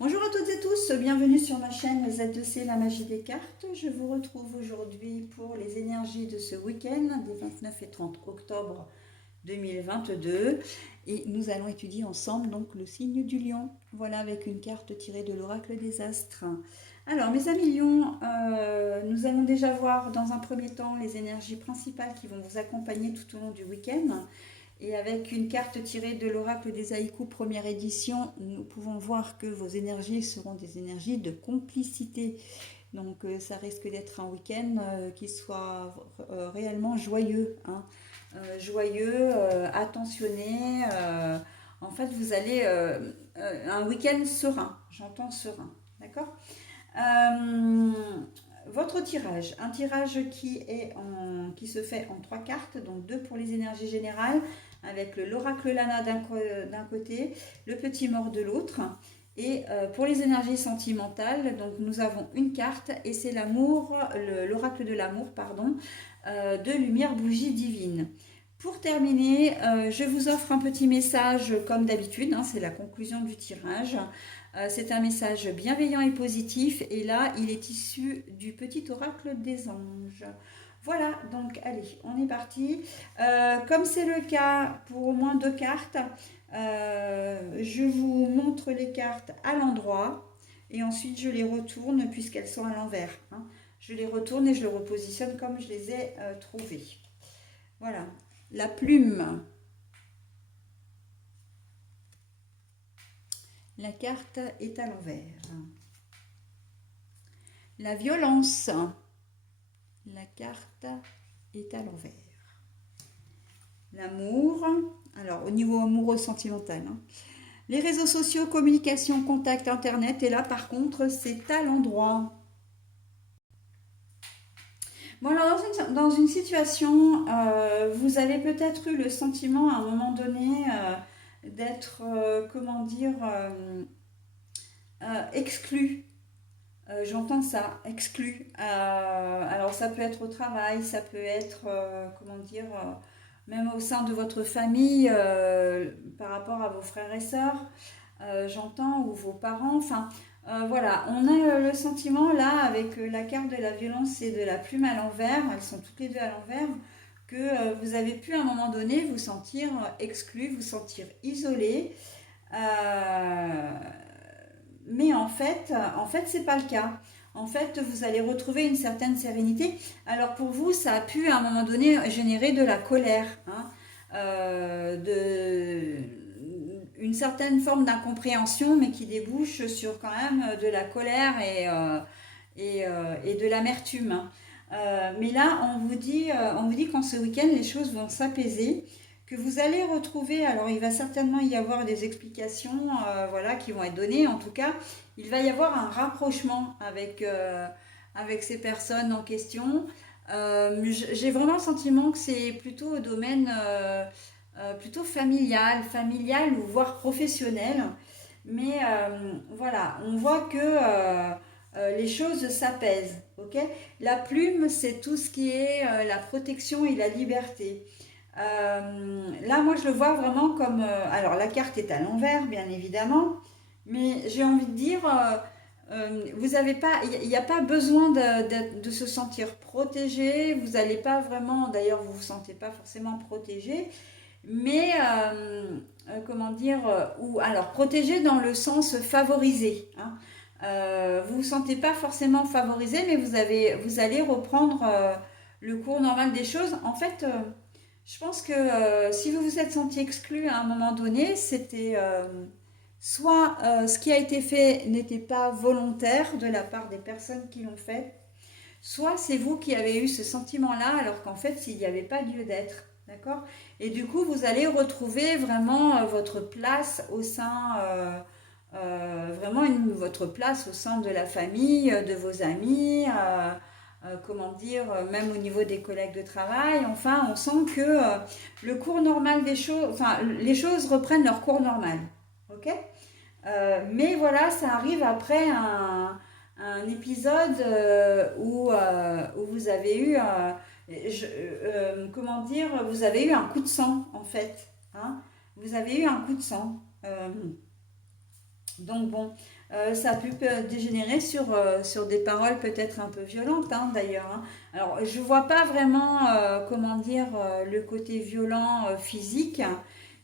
Bonjour à toutes et tous, bienvenue sur ma chaîne Z2C, la magie des cartes. Je vous retrouve aujourd'hui pour les énergies de ce week-end des 29 et 30 octobre 2022 et nous allons étudier ensemble donc le signe du lion. Voilà, avec une carte tirée de l'oracle des astres. Alors mes amis lions, nous allons déjà voir dans un premier temps les énergies principales qui vont vous accompagner tout au long du week-end. Et avec une carte tirée de l'oracle des haïkus première édition, nous pouvons voir que vos énergies seront des énergies de complicité. Donc ça risque d'être un week-end qui soit réellement joyeux, hein. Joyeux, attentionné. En fait, vous allez un week-end serein. J'entends serein, d'accord. euh, Votre tirage, un tirage qui se fait en 3 cartes, donc 2 pour les énergies générales, avec l'oracle Lana d'un côté, le petit mort de l'autre. Et pour les énergies sentimentales, donc nous avons une carte et c'est l'amour, l'oracle de l'amour, pardon, de lumière bougie divine. Pour terminer, je vous offre un petit message comme d'habitude, hein, c'est la conclusion du tirage. C'est un message bienveillant et positif et là, il est issu du petit oracle des anges. Voilà, donc allez, on est parti. Comme c'est le cas pour au moins 2 cartes, je vous montre les cartes à l'endroit et ensuite je les retourne puisqu'elles sont à l'envers, hein. Je les retourne et je les repositionne comme je les ai trouvées. Voilà, la plume. La carte est à l'envers. La violence. La carte est à l'envers. L'amour. Alors, au niveau amoureux sentimental, hein. Les réseaux sociaux, communication, contact, internet. Et là, par contre, c'est à l'endroit. Bon, alors, dans une situation, vous avez peut-être eu le sentiment à un moment donné d'être, comment dire, exclu. J'entends ça, exclu. Alors ça peut être au travail, ça peut être, comment dire, même au sein de votre famille, par rapport à vos frères et sœurs, j'entends, ou vos parents. Enfin, voilà, on a le sentiment là, avec la carte de la violence et de la plume à l'envers, elles sont toutes les deux à l'envers, que vous avez pu à un moment donné vous sentir exclu, vous sentir isolé. Euh, mais en fait, c'est pas le cas. En fait, vous allez retrouver une certaine sérénité. Alors pour vous, ça a pu à un moment donné générer de la colère, hein, une certaine forme d'incompréhension, mais qui débouche sur quand même de la colère et de l'amertume, hein. Mais là, on vous dit qu'en ce week-end, les choses vont s'apaiser, que vous allez retrouver, alors il va certainement y avoir des explications, voilà, qui vont être données. En tout cas, il va y avoir un rapprochement avec ces personnes en question. J'ai vraiment le sentiment que c'est plutôt au domaine plutôt familial ou voire professionnel. Mais voilà, on voit que les choses s'apaisent. Ok. La plume, c'est tout ce qui est la protection et la liberté. Là, moi, je le vois vraiment comme... alors, la carte est à l'envers, bien évidemment, mais j'ai envie de dire, vous n'avez pas, il n'y a pas besoin de se sentir protégé. Vous n'allez pas vraiment, d'ailleurs, vous ne vous sentez pas forcément protégé, mais comment dire, ou alors protégé dans le sens favorisé, hein. Vous ne vous sentez pas forcément favorisé, mais vous allez reprendre le cours normal des choses. En fait, je pense que si vous vous êtes senti exclu à un moment donné, c'était soit ce qui a été fait n'était pas volontaire de la part des personnes qui l'ont fait, soit c'est vous qui avez eu ce sentiment-là alors qu'en fait, il n'y avait pas lieu d'être. D'accord. Et du coup, vous allez retrouver vraiment votre place au sein, vraiment votre place au sein de la famille, de vos amis, comment dire, même au niveau des collègues de travail. Enfin, on sent que le cours normal des choses, enfin, les choses reprennent leur cours normal. Ok. Mais voilà, ça arrive après un épisode où vous avez eu, comment dire, vous avez eu un coup de sang en fait, hein. Vous avez eu un coup de sang. Donc bon, ça peut dégénérer sur des paroles peut-être un peu violentes hein, d'ailleurs. Hein. Alors je vois pas vraiment, comment dire, le côté violent physique,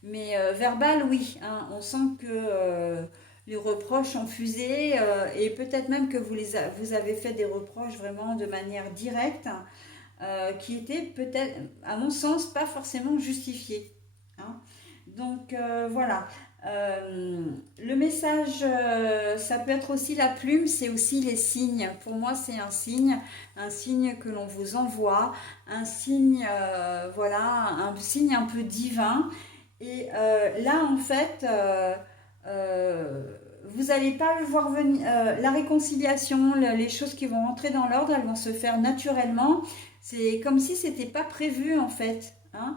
mais verbal oui. Hein. On sent que les reproches ont fusé et peut-être même que vous avez fait des reproches vraiment de manière directe, qui étaient peut-être, à mon sens, pas forcément justifiés. Hein. Donc voilà. Le message, ça peut être aussi la plume, c'est aussi les signes. Pour moi, c'est un signe que l'on vous envoie, un signe, voilà, un signe un peu divin. Et là, en fait, vous n'allez pas le voir venir. La réconciliation, les choses qui vont entrer dans l'ordre, elles vont se faire naturellement. C'est comme si c'était pas prévu, en fait. Hein.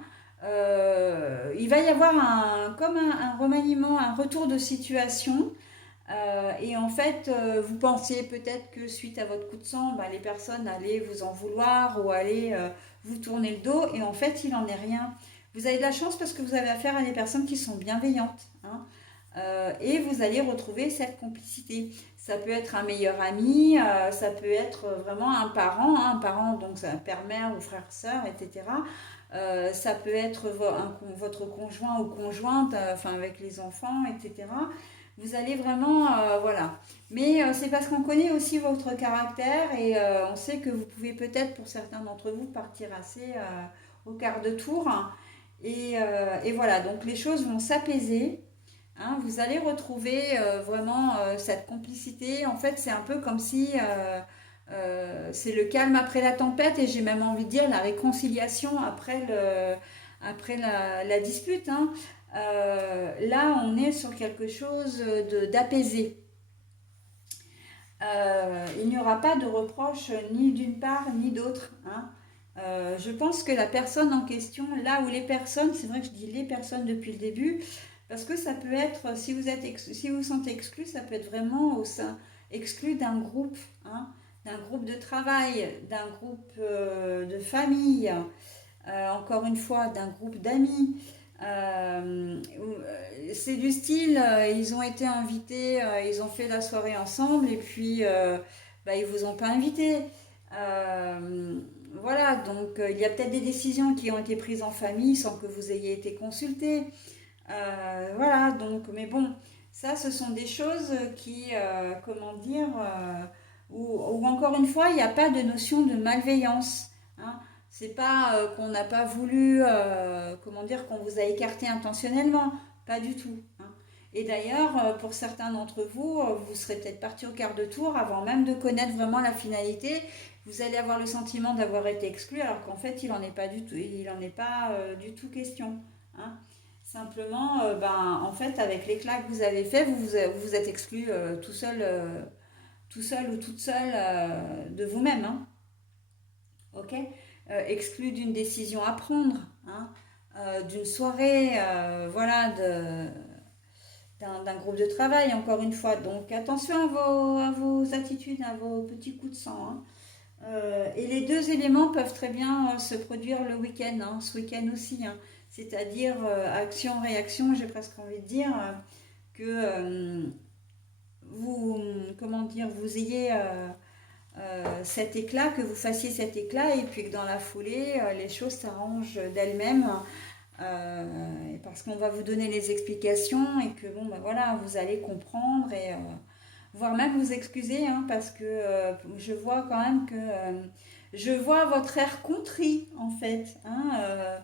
Il va y avoir comme un remaniement, un retour de situation. Et en fait, vous pensiez peut-être que suite à votre coup de sang, bah, les personnes allaient vous en vouloir ou allaient vous tourner le dos. Et en fait, il n'en est rien. Vous avez de la chance parce que vous avez affaire à des personnes qui sont bienveillantes. Hein. Et vous allez retrouver cette complicité. Ça peut être un meilleur ami, ça peut être vraiment un parent donc c'est un père, mère ou frère, sœur, etc. Ça peut être votre conjoint ou conjointe, enfin avec les enfants, etc. Vous allez vraiment, voilà. Mais c'est parce qu'on connaît aussi votre caractère et on sait que vous pouvez peut-être, pour certains d'entre vous, partir assez au quart de tour. Hein. Et voilà, donc les choses vont s'apaiser. Hein, vous allez retrouver vraiment cette complicité. En fait, c'est un peu comme si c'est le calme après la tempête et j'ai même envie de dire la réconciliation après la dispute. Hein. Là, on est sur quelque chose d'apaisé. Il n'y aura pas de reproche ni d'une part ni d'autre. Hein. Je pense que la personne en question, là où les personnes, c'est vrai que je dis les personnes depuis le début, parce que ça peut être, si vous vous sentez exclu, ça peut être vraiment au sein, exclu d'un groupe, hein, d'un groupe de travail, d'un groupe de famille, encore une fois, d'un groupe d'amis. C'est du style, ils ont été invités, ils ont fait la soirée ensemble et puis bah, ils vous ont pas invité. Voilà, donc il y a peut-être des décisions qui ont été prises en famille sans que vous ayez été consulté. Voilà, donc, mais bon, ça, ce sont des choses qui, comment dire, où encore une fois, il n'y a pas de notion de malveillance. Hein. C'est pas qu'on n'a pas voulu, comment dire, qu'on vous a écarté intentionnellement, pas du tout. Hein. Et d'ailleurs, pour certains d'entre vous, vous serez peut-être parti au quart de tour avant même de connaître vraiment la finalité. Vous allez avoir le sentiment d'avoir été exclu, alors qu'en fait, il n'en est pas du tout, il en est pas du tout question. Hein. Simplement, ben, en fait, avec l'éclat que vous avez fait, vous êtes exclu tout seul ou toute seule de vous-même. Hein. Ok. Exclu d'une décision à prendre, hein, d'une soirée, voilà, d'un groupe de travail, encore une fois. Donc attention à vos attitudes, à vos petits coups de sang. Hein. Et les deux éléments peuvent très bien se produire le week-end, hein, ce week-end aussi. Hein. C'est-à-dire action-réaction, j'ai presque envie de dire, que vous, comment dire, vous ayez cet éclat, que vous fassiez cet éclat et puis que dans la foulée, les choses s'arrangent d'elles-mêmes parce qu'on va vous donner les explications et que bon, ben voilà, vous allez comprendre et voire même vous excuser hein, parce que je vois quand même que je vois votre air contrit en fait. Hein,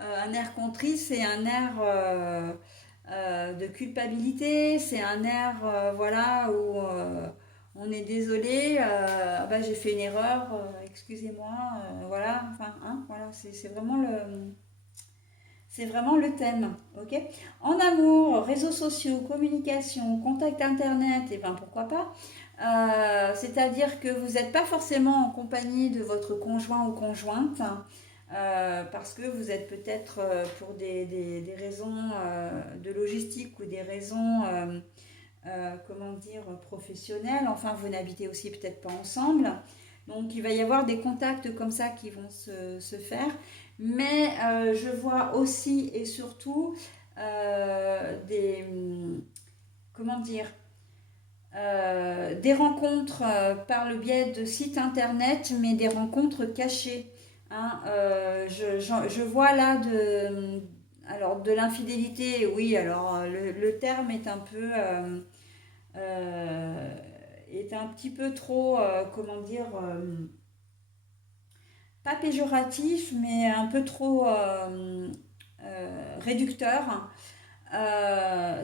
un air contrit, c'est un air de culpabilité, c'est un air voilà où on est désolé, bah, j'ai fait une erreur, excusez-moi, voilà, enfin, hein, voilà, c'est vraiment le thème, ok? En amour, réseaux sociaux, communication, contact internet, et ben pourquoi pas. C'est-à-dire que vous n'êtes pas forcément en compagnie de votre conjoint ou conjointe, parce que vous êtes peut-être pour des raisons de logistique ou des raisons, comment dire, professionnelles. Enfin, vous n'habitez aussi peut-être pas ensemble. Donc, il va y avoir des contacts comme ça qui vont se faire. Mais je vois aussi et surtout comment dire, des rencontres par le biais de sites internet, mais des rencontres cachées. Hein. Je vois là alors de l'infidélité, oui, alors le terme est un peu, euh, est un petit peu trop, comment dire, pas péjoratif, mais un peu trop réducteur.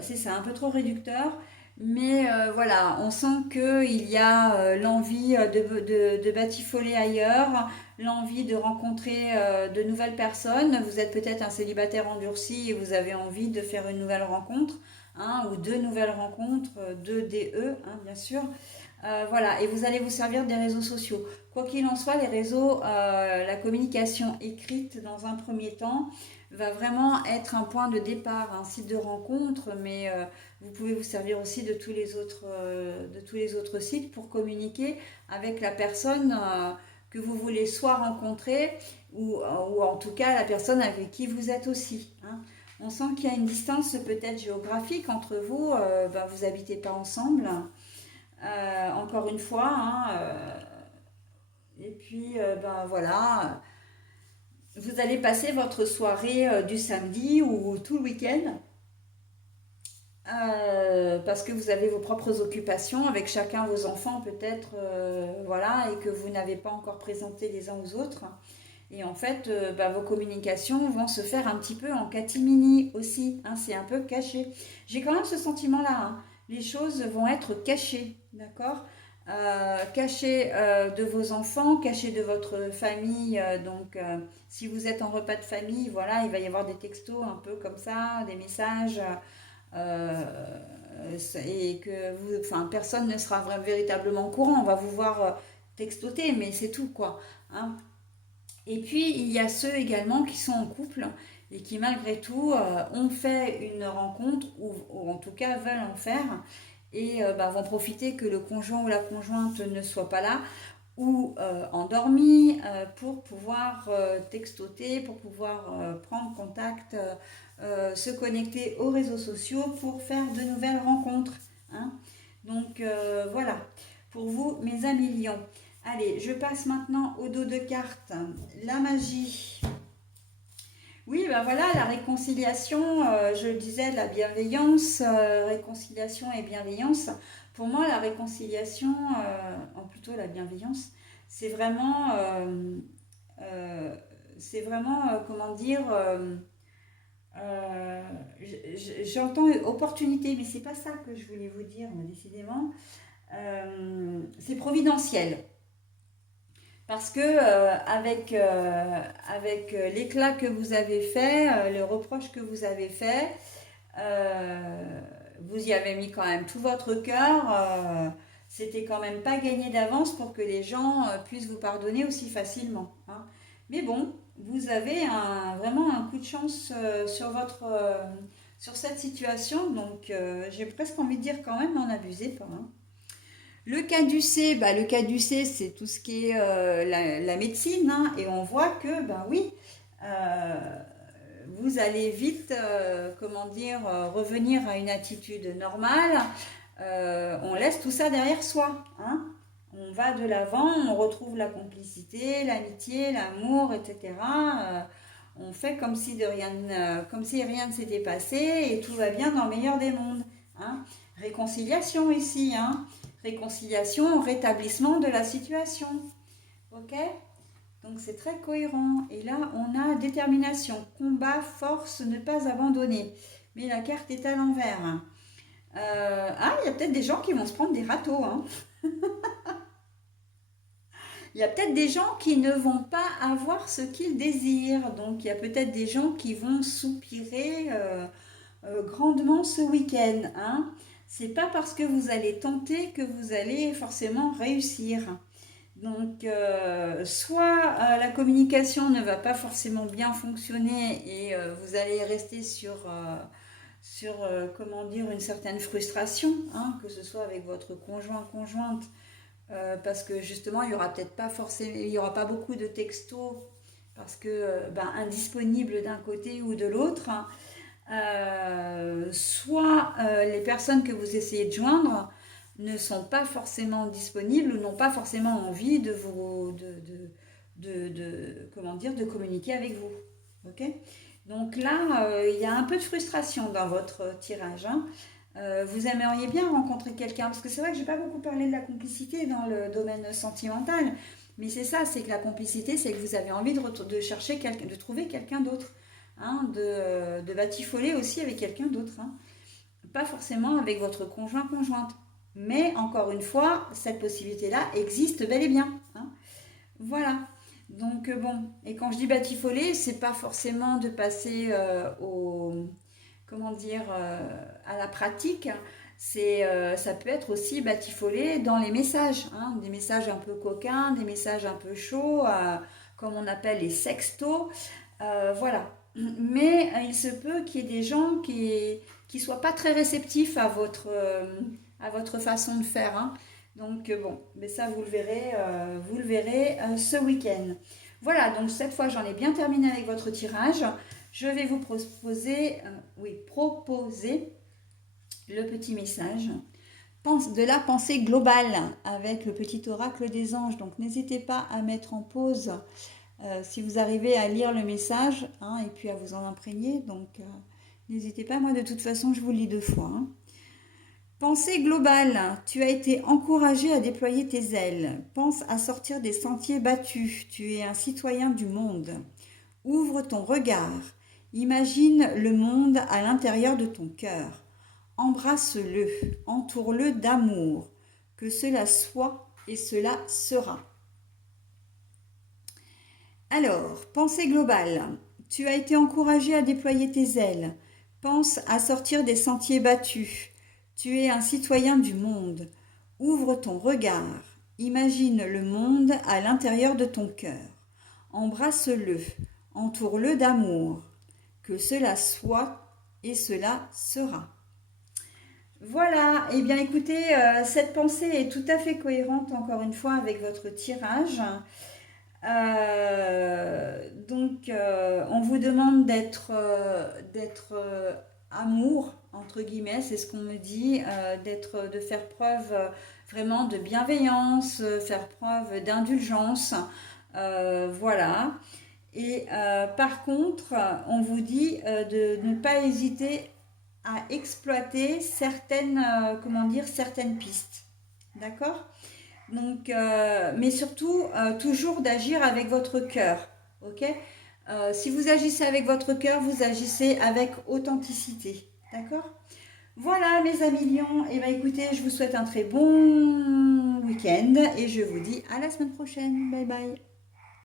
C'est ça, un peu trop réducteur. Mais voilà, on sent qu'il y a l'envie de batifoler ailleurs, l'envie de rencontrer de nouvelles personnes. Vous êtes peut-être un célibataire endurci et vous avez envie de faire une nouvelle rencontre, hein, ou deux nouvelles rencontres, deux DE, hein, bien sûr. Voilà, et vous allez vous servir des réseaux sociaux. Quoi qu'il en soit, les réseaux, la communication écrite dans un premier temps va vraiment être un point de départ, un site de rencontre, mais vous pouvez vous servir aussi de tous les autres sites pour communiquer avec la personne que vous voulez soit rencontrer ou en tout cas la personne avec qui vous êtes aussi. Hein. On sent qu'il y a une distance peut-être géographique entre vous, vous n'habitez pas ensemble. Encore une fois, hein, et puis voilà, vous allez passer votre soirée du samedi ou tout le week-end parce que vous avez vos propres occupations avec chacun vos enfants peut-être, voilà, et que vous n'avez pas encore présenté les uns aux autres. Et en fait, vos communications vont se faire un petit peu en catimini aussi, hein, c'est un peu caché. J'ai quand même ce sentiment-là, hein. Les choses vont être cachées, d'accord, cachées de vos enfants, cachées de votre famille. Donc, si vous êtes en repas de famille, voilà, il va y avoir des textos un peu comme ça, des messages, euh, et que vous, enfin, personne ne sera véritablement au courant. On va vous voir textoter, mais c'est tout, quoi. Hein. Et puis, il y a ceux également qui sont en couple et qui, malgré tout, ont fait une rencontre ou en tout cas veulent en faire et vont profiter que le conjoint ou la conjointe ne soit pas là ou endormi pour pouvoir textoter, pour pouvoir prendre contact, se connecter aux réseaux sociaux pour faire de nouvelles rencontres. Hein. Donc voilà, pour vous, mes amis lions. Allez, je passe maintenant au dos de cartes. La magie. Oui, ben voilà, la réconciliation, je le disais, la bienveillance, réconciliation et bienveillance. Pour moi, la réconciliation, en plutôt la bienveillance, c'est vraiment, comment dire, j'entends opportunité, mais c'est pas ça que je voulais vous dire, décidément. C'est providentiel. Parce que avec l'éclat que vous avez fait, le reproche que vous avez fait, vous y avez mis quand même tout votre cœur. C'était quand même pas gagné d'avance pour que les gens puissent vous pardonner aussi facilement. Hein. Mais bon, vous avez vraiment un coup de chance sur cette situation. Donc j'ai presque envie de dire quand même, n'en abusez pas. Hein. Le caducée, c'est tout ce qui est la médecine, hein, et on voit que, oui, euh, vous allez vite, comment dire, revenir à une attitude normale. On laisse tout ça derrière soi, hein. On va de l'avant, on retrouve la complicité, l'amitié, l'amour, etc. On fait comme si rien ne s'était passé et tout va bien dans le meilleur des mondes. Hein. Réconciliation ici, hein. Réconciliation, rétablissement de la situation. Ok? Donc c'est très cohérent. Et là, on a détermination, combat, force, ne pas abandonner. Mais la carte est à l'envers. Il y a peut-être des gens qui vont se prendre des râteaux. Hein. Il y a peut-être des gens qui ne vont pas avoir ce qu'ils désirent. Donc il y a peut-être des gens qui vont soupirer grandement ce week-end. Hein. C'est pas parce que vous allez tenter que vous allez forcément réussir. Donc, soit la communication ne va pas forcément bien fonctionner et vous allez rester sur comment dire, une certaine frustration, hein, que ce soit avec votre conjoint, conjointe, parce que justement, il y aura peut-être pas forcément, il y aura pas beaucoup de textos parce que indisponible d'un côté ou de l'autre. Soit les personnes que vous essayez de joindre ne sont pas forcément disponibles ou n'ont pas forcément envie de vous, comment dire, de communiquer avec vous. Ok? Donc là, il y a un peu de frustration dans votre tirage, hein. Vous aimeriez bien rencontrer quelqu'un, parce que c'est vrai que j'ai pas beaucoup parlé de la complicité dans le domaine sentimental, mais c'est ça, c'est que la complicité, c'est que vous avez envie de chercher quelqu'un, de trouver quelqu'un d'autre, hein, de batifoler aussi avec quelqu'un d'autre, hein. Pas forcément avec votre conjointe. Mais encore une fois, cette possibilité-là existe bel et bien, hein. Voilà. Donc bon, et quand je dis batifoler, c'est pas forcément de passer comment dire, à la pratique. Ça peut être aussi batifoler dans les messages, hein, des messages un peu coquins, des messages un peu chauds, comme on appelle les sextos. Voilà. Mais il se peut qu'il y ait des gens qui soient pas très réceptifs à votre façon de faire, hein. Donc bon, mais ça vous le verrez ce week-end. Voilà, donc cette fois j'en ai bien terminé avec votre tirage. Je vais vous proposer le petit message de la pensée globale avec le petit oracle des anges. Donc n'hésitez pas à mettre en pause si vous arrivez à lire le message, hein, et puis à vous en imprégner. Donc n'hésitez pas, moi de toute façon je vous le lis 2 fois, hein. Pensée globale, tu as été encouragé à déployer tes ailes. Pense à sortir des sentiers battus. Tu es un citoyen du monde. Ouvre ton regard. Imagine le monde à l'intérieur de ton cœur. Embrasse-le, entoure-le d'amour. Que cela soit et cela sera. Alors, pensée globale. Tu as été encouragé à déployer tes ailes. Pense à sortir des sentiers battus. Tu es un citoyen du monde. Ouvre ton regard. Imagine le monde à l'intérieur de ton cœur. Embrasse-le, entoure-le d'amour. Que cela soit et cela sera. Voilà, et bien écoutez, cette pensée est tout à fait cohérente encore une fois avec votre tirage. On vous demande d'être amour, entre guillemets, c'est ce qu'on me dit, de faire preuve vraiment de bienveillance, faire preuve d'indulgence, voilà. Et par contre, on vous dit de ne pas hésiter à exploiter certaines pistes, d'accord? Donc, mais surtout, toujours d'agir avec votre cœur, ok? Si vous agissez avec votre cœur, vous agissez avec authenticité, d'accord? Voilà mes amis lions, et bien écoutez, je vous souhaite un très bon week-end et je vous dis à la semaine prochaine, bye bye.